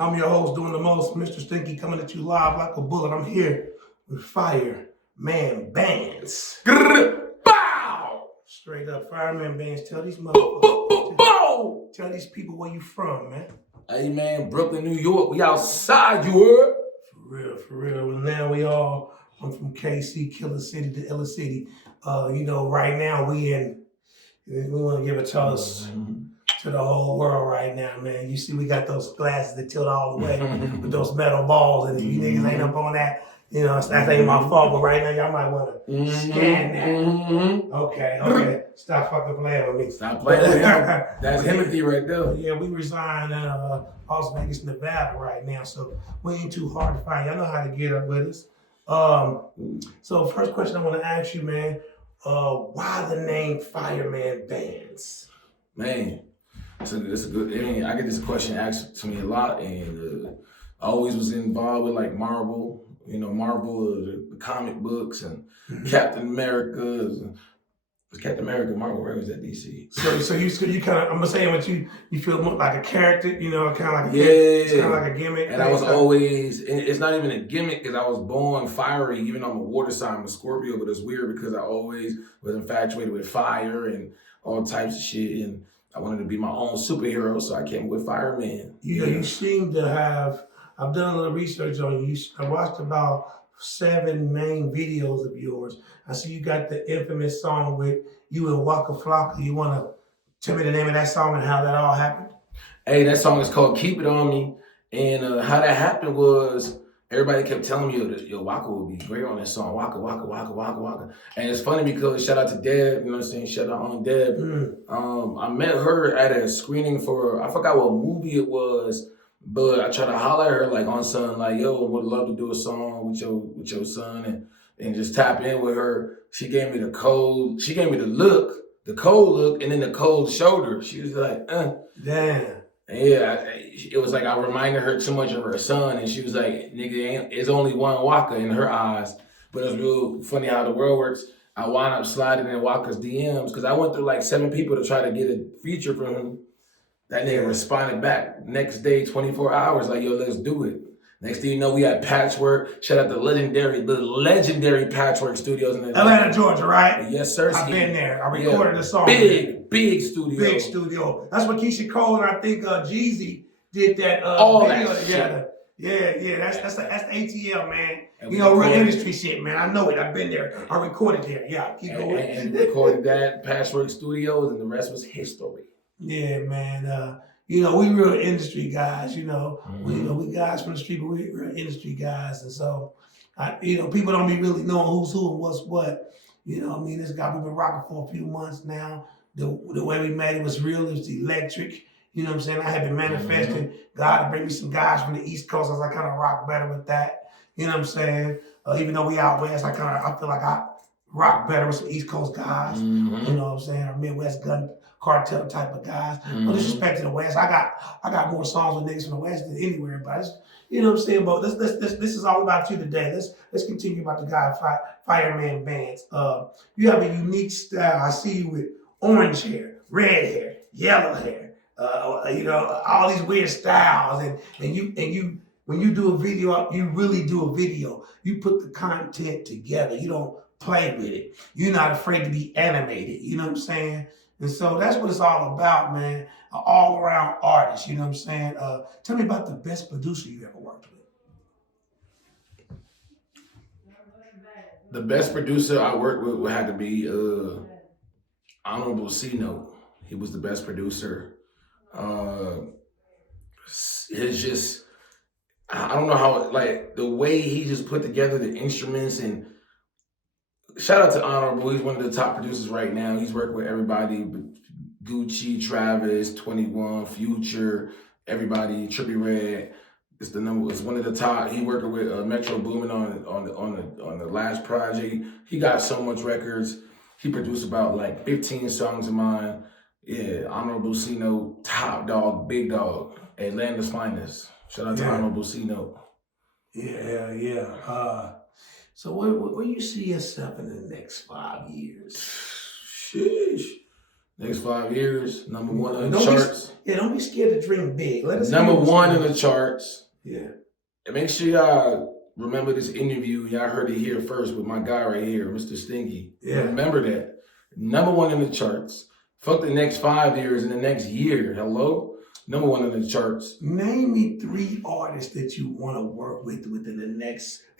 I'm your host doing the most, Mr. Stinky, coming at you live like a bullet. I'm here with Fireman bands. Bow! Straight up Fireman bands. Tell these motherfuckers. Tell these people where you from, man. Hey man, Brooklyn, New York. We outside, you heard? For real. Well, now I'm from KC, Killer City, the Illa City. Right now we want to give a toast to the whole world right now, man. You see, we got those glasses that tilt all the way with those metal balls, and if you niggas ain't up on that, that ain't my fault. But right now, y'all might want to scan that. Okay. Stop fucking playing with me. Stop playing with him. That's Timothy right there. Yeah, we reside in Las Vegas, Nevada right now, so we ain't too hard to find. Y'all know how to get up with us. So first question I want to ask you, man, why the name Fireman Bands? Man, it's a good. I mean, I get this question asked to me a lot, and I always was involved with like Marvel, the comic books, and Captain America. Captain America, Marvel, where was that DC? So you kind of, I'm saying, what you feel more like a character, kind of like it's kind of like a gimmick. And I was always, and it's not even a gimmick because I was born fiery, even though I'm a water sign, I'm a Scorpio, but it's weird because I always was infatuated with fire and all types of shit, and I wanted to be my own superhero, so I came with Fireman. You seem to have, I've done a little research on you. I watched about 7 main videos of yours. I see you got the infamous song with you and Waka Flocka. You want to tell me the name of that song and how that all happened? Hey, that song is called Keep It On Me. And how that happened was everybody kept telling me, yo, Waka would be great on that song. Waka, Waka, Waka, Waka, Waka. And it's funny because shout out to Deb, you know what I'm saying? Shout out on Deb. I met her at a screening for, I forgot what movie it was, but I tried to holler at her like on son, like, yo, would love to do a song with your son and just tap in with her. She gave me the cold, she gave me the cold look, and then the cold shoulder. She was like, Damn. Yeah, it was like I reminded her too much of her son, and she was like, nigga, it's only one Waka in her eyes. But it was real funny how the world works. I wound up sliding in Waka's DMs because I went through like 7 people to try to get a feature from him. That nigga responded back next day, 24 hours, like, yo, let's do it. Next thing you know, we had Patchwork. Shout out to the legendary Patchwork Studios in Atlanta, Georgia, right? Yes, sir. I've been there. I recorded the song. Big studio. Big studio. That's what Keisha Cole and I think Jeezy did that video together. Yeah. That's the ATL, man. Real industry shit, man. I know it. I've been there. I recorded there. Yeah, keep going. And recorded that Patchwork Studios, and the rest was history. Yeah, man. We real industry guys. We guys from the street, but we real industry guys, and so, people don't be really knowing who's who and what's what. This guy we've been rocking for a few months now. The way we made it was real. It was electric. You know what I'm saying? I had been manifesting God to bring me some guys from the East Coast. I kind of rock better with that. You know what I'm saying? Even though we out west, I feel like I rock better with some East Coast guys. You know what I'm saying? Or Midwest gun cartel type of guys. No disrespect to the West. I got more songs with niggas from the West than anywhere, but you know what I'm saying? But this is all about you today. Let's continue about the guy Fireman Bands. You have a unique style. I see you with orange hair, red hair, yellow hair. All these weird styles, and you when you do a video, you really do a video. You put the content together. You don't play with it. You're not afraid to be animated. You know what I'm saying? And so that's what it's all about, man. An all-around artist, you know what I'm saying? Tell me about the best producer you ever worked with. The best producer I worked with would have to be Honorable C-Note. He was the best producer. It's just, I don't know how, like, the way he just put together the instruments, and shout out to Honorable. He's one of the top producers right now. He's working with everybody, Gucci, Travis, 21, Future, everybody, Trippie Redd. It's one of the top. He working with Metro Boomin on the last project. He got so much records. He produced about like 15 songs of mine. Yeah, Honorable C-Note, top dog, big dog, Atlanta's finest. Shout out to Honorable C-Note. Yeah. So where you see yourself in the next 5 years? Sheesh. Next 5 years, number one on the Don't charts. don't be scared to dream big. Let us Number one in the charts. Yeah. And make sure y'all remember this interview. Y'all heard it here first with my guy right here, Mr. Stinky. Yeah. Remember that. Number one in the charts. Fuck the next 5 years and the next year. Hello? Number one in the charts. Name me 3 artists that you want to work with within in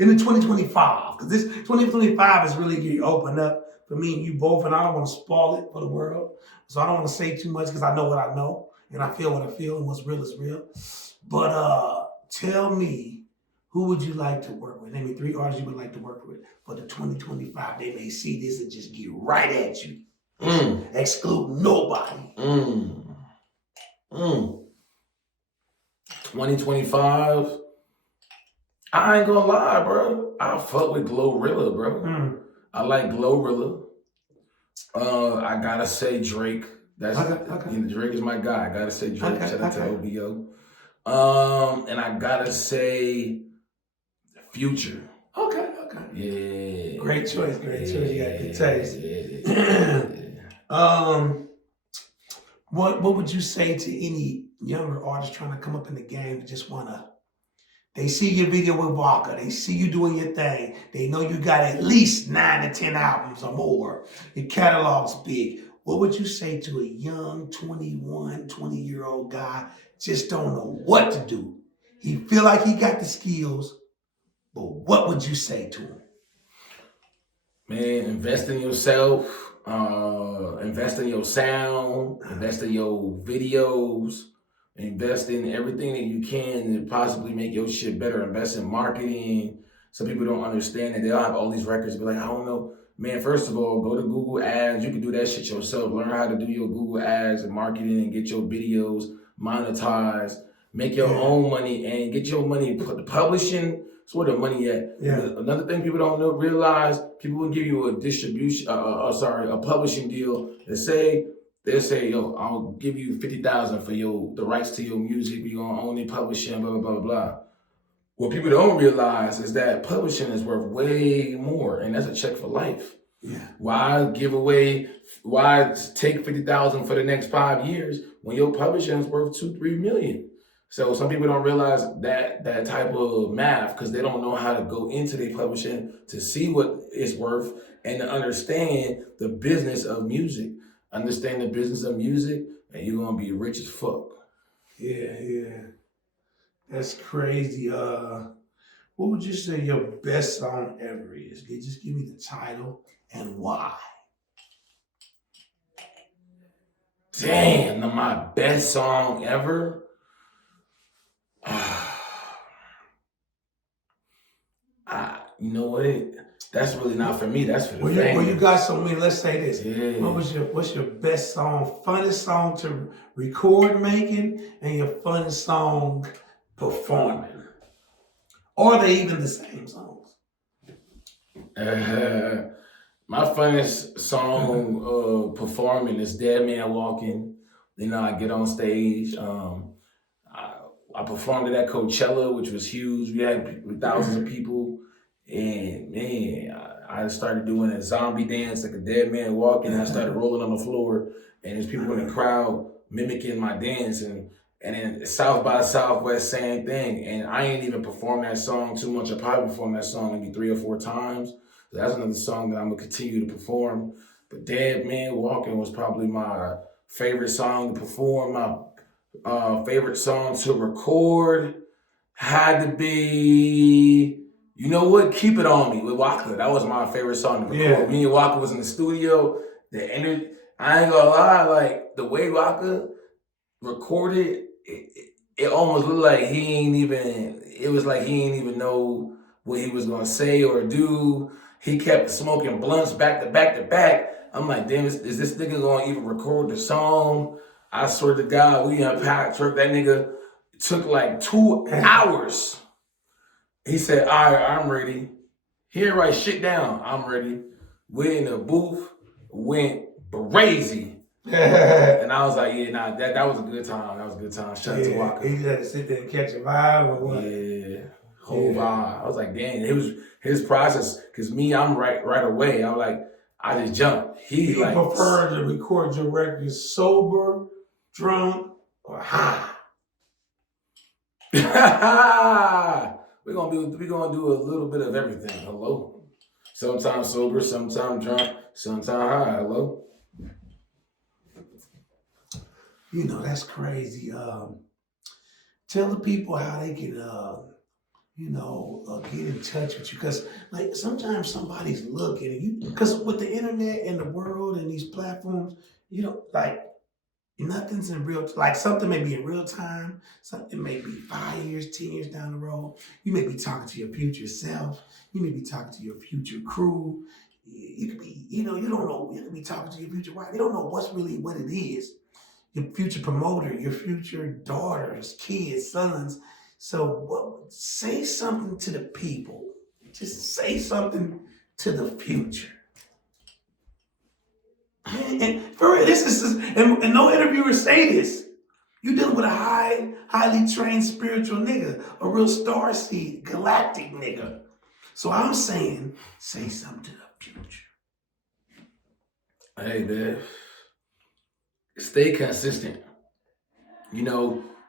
the 2025. Because this 2025 is really getting opened up for me and you both, and I don't want to spoil it for the world. So I don't want to say too much because I know what I know, and I feel what I feel, and what's real is real. But tell me, who would you like to work with? Name me 3 artists you would like to work with for the 2025. They may see this and just get right at you. Exclude nobody. 2025. I ain't gonna lie, bro. I fuck with Glorilla, bro. I like Glorilla. I gotta say Drake. That's okay. You know, Drake is my guy. I gotta say Drake. Shout out to OBO. And I gotta say Future. Okay. Yeah. Great choice. You got good taste. What would you say to any younger artist trying to come up in the game that just they see your video with Waka, they see you doing your thing, they know you got at least 9 to 10 albums or more, your catalog's big. What would you say to a young 21, 20-year-old guy just don't know what to do? He feel like he got the skills, but what would you say to him? Man, invest in yourself. Invest in your sound, invest in your videos, invest in everything that you can to possibly make your shit better. Invest in marketing. Some people don't understand that. They'll have all these records, be like, I don't know. Man, first of all, go to Google Ads. You can do that shit yourself. Learn how to do your Google Ads and marketing and get your videos monetized. Make your own money and get your money publishing. That's where the money at. Yeah. Another thing people don't realize, people will give you a distribution, a publishing deal. They'll say, yo, I'll give you $50,000 for the rights to your music. You're gonna own it, publishing, blah, blah, blah, blah. What people don't realize is that publishing is worth way more, and that's a check for life. Yeah. Why take $50,000 for the next 5 years when your publishing is worth $2-3 million? So some people don't realize that type of math because they don't know how to go into their publishing to see what it's worth and to understand the business of music. Understand the business of music, and you're gonna be rich as fuck. Yeah. That's crazy. What would you say your best song ever is? Just give me the title and why. Damn, my best song ever? You know what? That's really not for me. That's for the fans. Well, you got so many. Let's say this. Yeah. What's your best song, funnest song to record making, and your funnest song performing? Or are they even the same songs? My funnest song performing is Dead Man Walking. You know, I get on stage. I performed at Coachella, which was huge. We had thousands of people. And man, I started doing a zombie dance, like a dead man walking. I started rolling on the floor, and there's people in the crowd mimicking my dance. And then South by Southwest, same thing. And I ain't even performed that song too much. I probably performed that song maybe 3 or 4 times. So that's another song that I'm gonna continue to perform. But Dead Man Walking was probably my favorite song to perform. My favorite song to record had to be, you know what? Keep It On Me with Waka. That was my favorite song to record. Yeah. Me and Waka was in the studio. The energy, I ain't gonna lie, like the way Waka recorded, it almost looked like it was like he ain't even know what he was gonna say or do. He kept smoking blunts back to back to back. I'm like, damn, is this nigga gonna even record the song? I swear to God, we unpacked that nigga. Took like 2 hours. He said, all right, I'm ready. He didn't write shit down. I'm ready. Went in the booth, went crazy. And I was like, yeah, nah, that was a good time. That was a good time. Shout out to Waka. He just had to sit there and catch a vibe or what? Yeah, whole vibe. I was like, damn, it was his process. Cause me, I'm right away. I'm like, I just jumped. He You like prefer to record your records sober, drunk, or high? we're gonna do a little bit of everything. Hello. Sometimes sober, sometimes drunk, sometimes high. Hello. You know, that's crazy. Tell the people how they can, get in touch with you. Because, like, sometimes somebody's looking at you. Because with the internet and the world and these platforms, like, nothing's in real. Like, something may be in real time. Something may be 5 years, 10 years down the road. You may be talking to your future self. You may be talking to your future crew. You could be, you don't know. You could be talking to your future wife. You don't know what it is. Your future promoter, your future daughters, kids, sons. So say something to the people. Just say something to the future. And for real, this is and no interviewer say this. You dealing with a highly trained spiritual nigga, a real star seed, galactic nigga. So I'm saying, say something to the future. Hey man, stay consistent.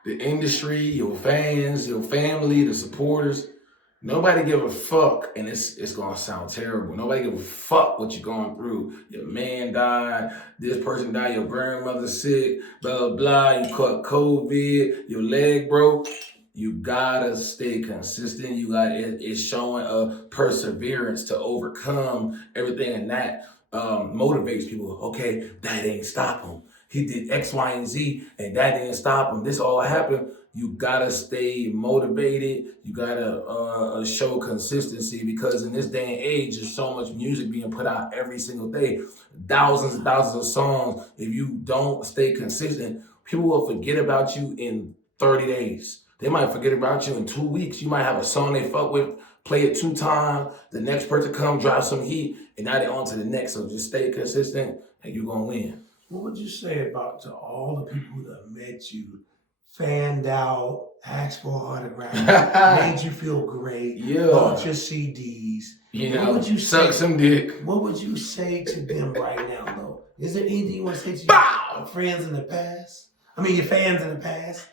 The industry, your fans, your family, the supporters, nobody give a fuck, and it's gonna sound terrible. Nobody give a fuck what you're going through. Your man died, this person died, your grandmother's sick, blah, blah, blah. You caught COVID, your leg broke. You gotta stay consistent. It's showing a perseverance to overcome everything, and that motivates people. Okay, that ain't stop him. He did X, Y, and Z, and that didn't stop him. This all happened. You gotta stay motivated. You gotta show consistency, because in this day and age, there's so much music being put out every single day, thousands and thousands of songs. If you don't stay consistent, people will forget about you in 30 days. They might forget about you in 2 weeks. You might have a song they fuck with, play it 2 times. The next person come, drop some heat, and now they're on to the next. So just stay consistent, and you're gonna win. What would you say about to all the people that met you, fanned out, asked for autographs, made you feel great, bought your CDs? What would you suck some dick? What would you say to them right now, though? Is there anything you want to say to your friends in the past? I mean, your fans in the past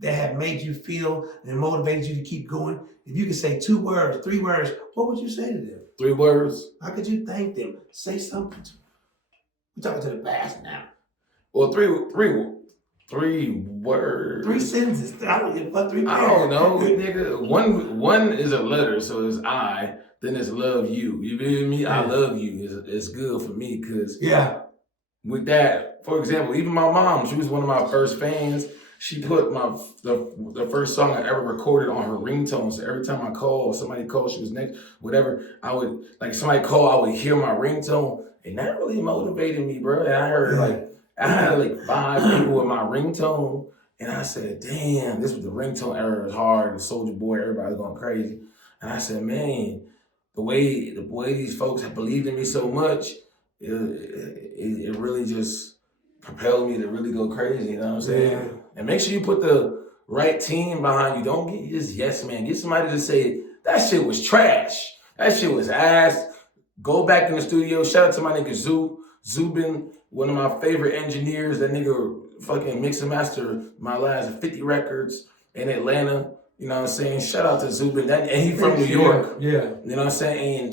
that have made you feel and motivated you to keep going? If you could say 2 words, 3 words, what would you say to them? 3 words. How could you thank them? Say something to them. We're talking to the past now. Well, three words. 3 sentences. I don't give a fuck. 3 I don't know, nigga. One is a letter, so it's I. Then it's love you. You feel me? I love you. It's good for me, because with that, for example, even my mom, she was one of my first fans. She put the first song I ever recorded on her ringtone. So every time I call, somebody called, she was next, whatever, I would, like, somebody call, I would hear my ringtone. And that really motivated me, bro. And I heard I had 5 people with my ringtone. And I said, damn, this was the ringtone era. It was hard. Soulja Boy, everybody was going crazy. And I said, man, the way these folks have believed in me so much, it really just propelled me to really go crazy. You know what I'm saying? Yeah. And make sure you put the right team behind you. Don't get just yes man. Get somebody to say that shit was trash. That shit was ass. Go back in the studio. Shout out to my nigga Zubin, one of my favorite engineers. That nigga fucking mix and master my last 50 records in Atlanta. You know what I'm saying? Shout out to Zubin. And he from New York. Yeah. You know what I'm saying?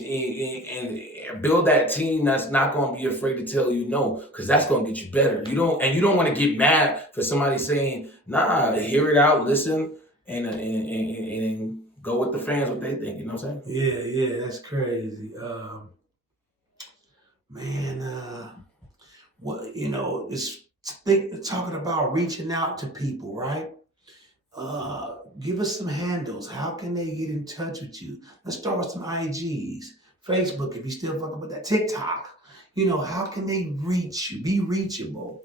And build that team that's not going to be afraid to tell you no, because that's going to get you better. You don't want to get mad for somebody saying, nah, hear it out, listen, and go with the fans, what they think. You know what I'm saying? Yeah, that's crazy. It's talking about reaching out to people, right? Give us some handles. How can they get in touch with you? Let's start with some IGs, Facebook, if you still fucking with that, TikTok. How can they reach you? Be reachable.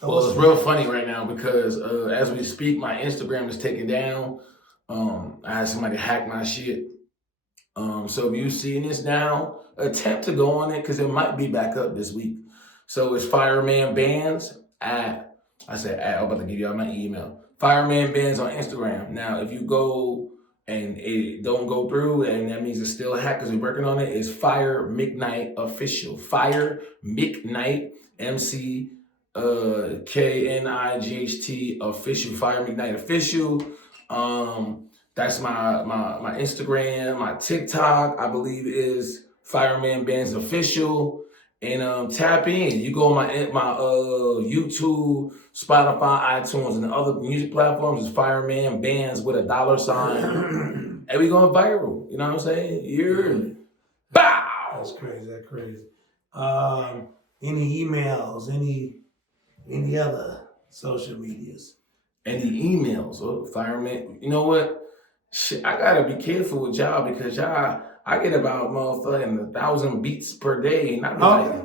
Well, it's real funny right now because as we speak, my Instagram is taken down. I had somebody hack my shit. So if you've seen this now, attempt to go on it because it might be back up this week. So it's Fireman Bands I'm about to give y'all my email. Fireman Bands on Instagram. Now, if you go and it don't go through, and that means it's still a hack because we're working on it, is Fire McKnight Official. Fire McKnight, McKnight Official. Fire McKnight Official. That's my Instagram. My TikTok, I believe, is Fireman Bands Official. And tap in. You go on my YouTube, Spotify, iTunes, and the other music platforms is Fireman Bands with a $. And we going viral. You know what I'm saying? You're bow. That's crazy. That's crazy. Any emails? Any other social medias? Any emails? Oh, Fireman. You know what? Shit, I gotta be careful with y'all because I get about motherfucking 1,000 beats per day, and I be like,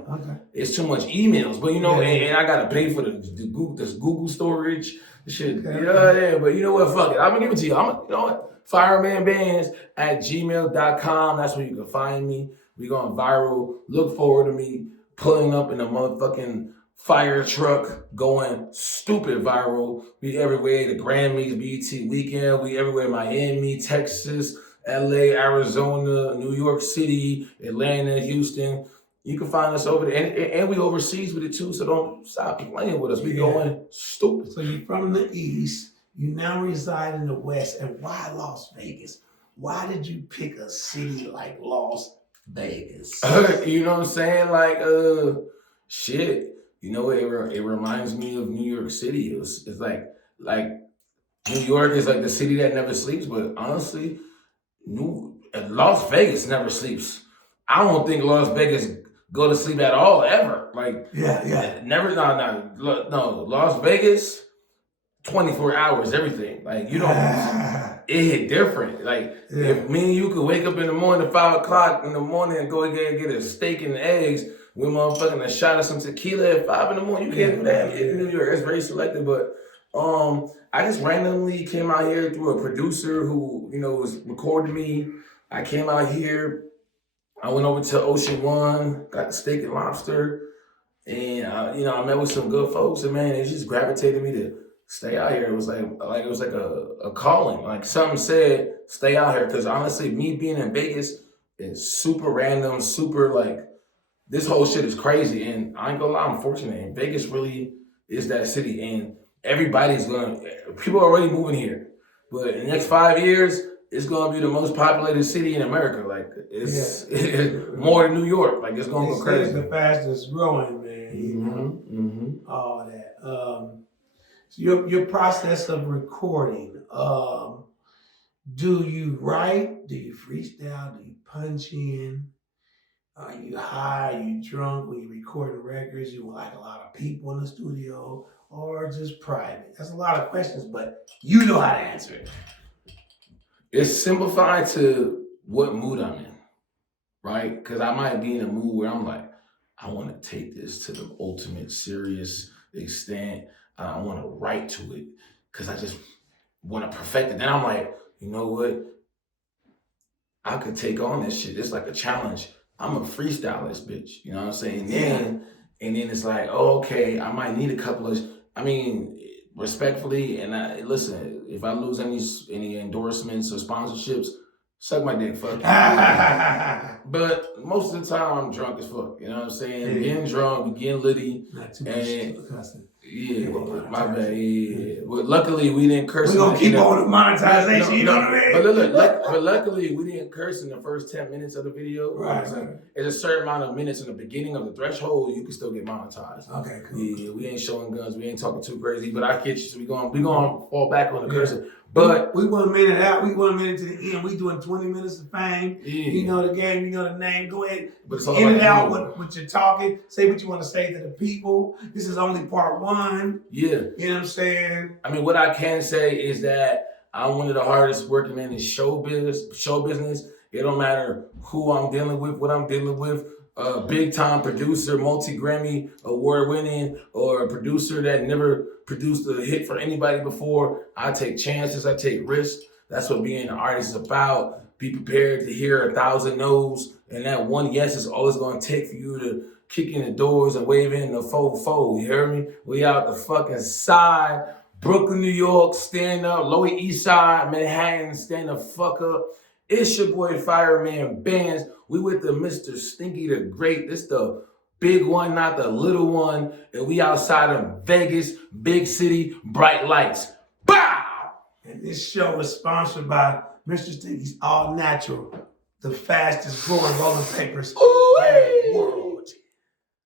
it's too much emails. But you know, and I gotta pay for this Google storage, shit. Okay. Yeah, but you know what? Fuck it. I'm gonna give it to you. You know what? firemanbands@gmail.com. That's where you can find me. We going viral. Look forward to me pulling up in a motherfucking fire truck going stupid viral. We everywhere. The Grammys, BET Weekend. We everywhere. Miami, Texas, LA, Arizona, New York City, Atlanta, Houston. You can find us over there. And we overseas with it too, so don't stop playing with us. We going stupid. So you're from the East. You now reside in the West. And why Las Vegas? Why did you pick a city like Las Vegas? You know what I'm saying? Like, shit. You know, it reminds me of New York City. It's like New York is like the city that never sleeps, but honestly, Las Vegas never sleeps. I don't think Las Vegas go to sleep at all ever. Like never. No. Las Vegas, 24 hours, everything. Like you don't. It hit different. Like if me and you could wake up in the morning, 5 o'clock in the morning, and go get a steak and eggs. We motherfucking a shot of some tequila at 5 in the morning. You can't do that in New York. It's very selective. But I just randomly came out here through a producer who, was recording me. I came out here. I went over to Ocean One, got the steak and lobster, and I met with some good folks. And man, it just gravitated me to stay out here. It was like a calling. Like something said, stay out here. Because honestly, me being in Vegas is super random, super like. This whole shit is crazy, and I ain't gonna lie, I'm fortunate. And Vegas really is that city, and people are already moving here. But in the next 5 years, it's gonna be the most populated city in America. Like it's more than New York. Like it's gonna go crazy. It's the fastest growing, man. All that. So your process of recording. Do you write? Do you freestyle? Do you punch in? Are you high? Are you drunk when you recording records? You like a lot of people in the studio or just private? That's a lot of questions, but you know how to answer it. It's simplified to what mood I'm in, right? Because I might be in a mood where I'm like, I want to take this to the ultimate serious extent. I want to write to it because I just want to perfect it. Then I'm like, you know what? I could take on this shit. It's like a challenge. I'm a freestyle this bitch, you know what I'm saying? And then it's like, oh, okay, I might need a couple of, respectfully, and listen, if I lose any endorsements or sponsorships, suck my dick, fuck. But most of the time, I'm drunk as fuck, you know what I'm saying? Getting drunk, getting litty. Not too much cussing. My bad, But luckily, we didn't curse. We're going to keep on the monetization, you know what I mean? But luckily, we didn't curse in the first 10 minutes of the video. Right. There's a certain amount of minutes in the beginning of the threshold, you can still get monetized. Okay, cool. Yeah, we ain't showing guns, we ain't talking too crazy, but I get you, so we going to fall back on the cursing. But we 1 minute out, we 1 minute to the end. We doing 20 minutes of fame. You know the game, you know the name. Go ahead, end it out with your talking. Say what you want to say to the people. This is only part 1. Yeah. You know what I'm saying? What I can say is that I'm one of the hardest working men in show business. It don't matter who I'm dealing with, what I'm dealing with. A big time producer, multi-Grammy award winning, or a producer that never produced a hit for anybody before. I take chances, I take risks. That's what being an artist is about. Be prepared to hear 1,000 no's, and that one yes is all it's going to take for you to kick in the doors and wave in the faux. You hear me? We out the fucking side. Brooklyn, New York, stand up. Lower East Side, Manhattan, stand the fuck up. It's your boy Fireman Bands. We with the Mr. Stinky the Great. This the big one, not the little one. And we outside of Vegas, big city, bright lights. Bow! And this show is sponsored by Mr. Stinky's All Natural, the fastest growing rolling papers in the world.